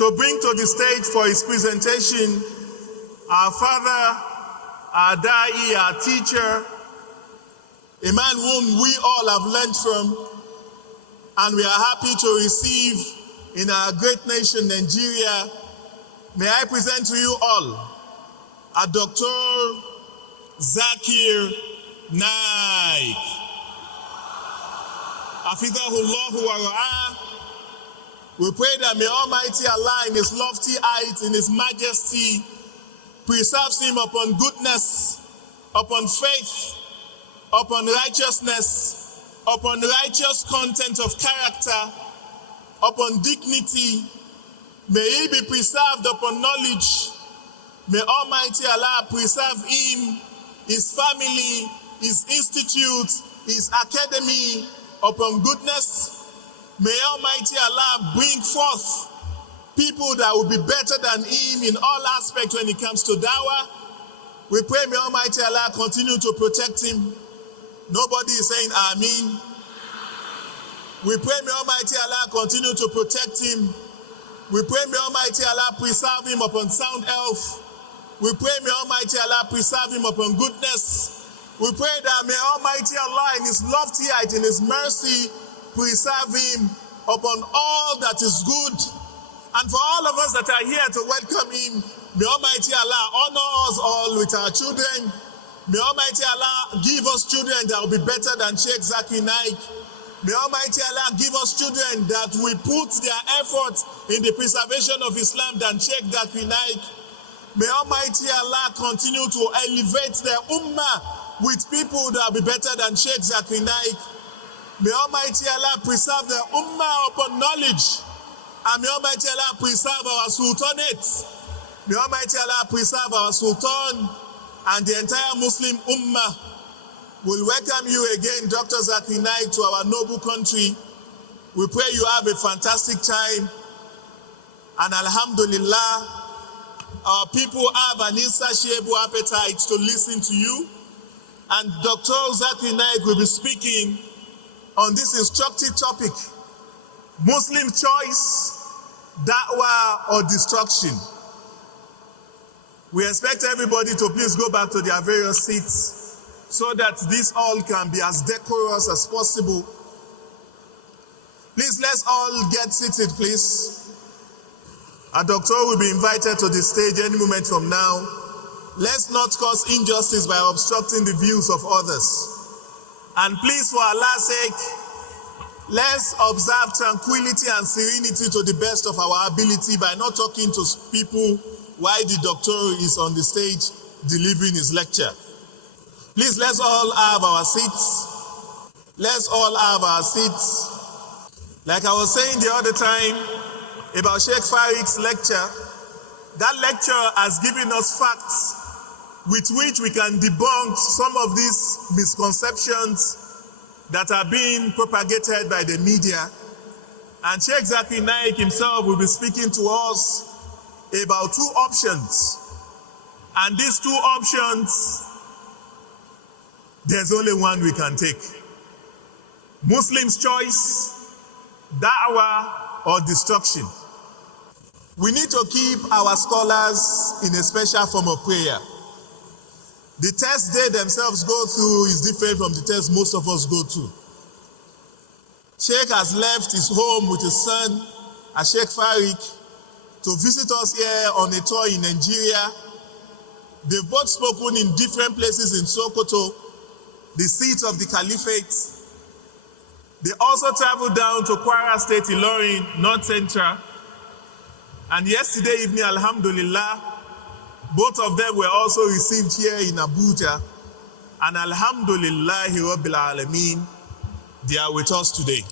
to bring to the stage for his presentation our father, our da'i, our teacher, a man whom we all have learned from, and we are happy to receive in our great nation, Nigeria. May I present to you all a Dr. Zakir Naik. Hafidhahullahu wa ra'ah. We pray that may Almighty Allah in His lofty height, in His majesty, preserves him upon goodness, upon faith, upon righteousness, upon righteous content of character, upon dignity. May he be preserved upon knowledge. May Almighty Allah preserve him, his family, his institute, his academy upon goodness. May Almighty Allah bring forth people that will be better than him in all aspects when it comes to dawah. We pray may Almighty Allah continue to protect him. Nobody is saying Ameen. We pray may Almighty Allah continue to protect him. We pray may Almighty Allah preserve him upon sound health. We pray may Almighty Allah preserve him upon goodness. We pray that may Almighty Allah in His lofty height, in His mercy, preserve him upon all that is good. And for all of us that are here to welcome him, may Almighty Allah honor us all with our children. May Almighty Allah give us children that will be better than Sheikh Zakir Naik. May Almighty Allah give us children that will put their effort in the preservation of Islam than Sheikh Zakir Naik. May Almighty Allah continue to elevate their ummah with people that will be better than Sheikh Zakir Naik. May Almighty Allah preserve their ummah upon knowledge. And may Almighty Allah preserve our sultanate. May Almighty Allah preserve our sultan and the entire Muslim ummah. We'll welcome you again, Dr. Zakir Naik, to our noble country. We pray you have a fantastic time. And alhamdulillah, our people have an insatiable appetite to listen to you. And Dr. Zakir Naik will be speaking on this instructive topic: Muslim choice, da'wah or destruction. We expect everybody to please go back to their various seats so that this all can be as decorous as possible. Please, let's all get seated, please. A doctor will be invited to the stage any moment from now. Let's not cause injustice by obstructing the views of others. And please, for Allah's sake, let's observe tranquility and serenity to the best of our ability by not talking to people while the doctor is on the stage delivering his lecture. Please, let's all have our seats. Let's all have our seats. Like I was saying the other time about Sheikh Farik's lecture, that lecture has given us facts with which we can debunk some of these misconceptions that are being propagated by the media. And Sheikh Zakir Naik himself will be speaking to us about two options. And these two options, there's only one we can take: Muslim's choice, da'wah or destruction. We need to keep our scholars in a special form of prayer. The test they themselves go through is different from the test most of us go through. Sheikh has left his home with his son, Sheikh Farik, to visit us here on a tour in Nigeria. They've both spoken in different places in Sokoto, the seat of the Caliphate. They also traveled down to Kwara State, Ilorin, North Central. And yesterday evening, alhamdulillah, both of them were also received here in Abuja. And alhamdulillah, Rabbil Alameen, they are with us today.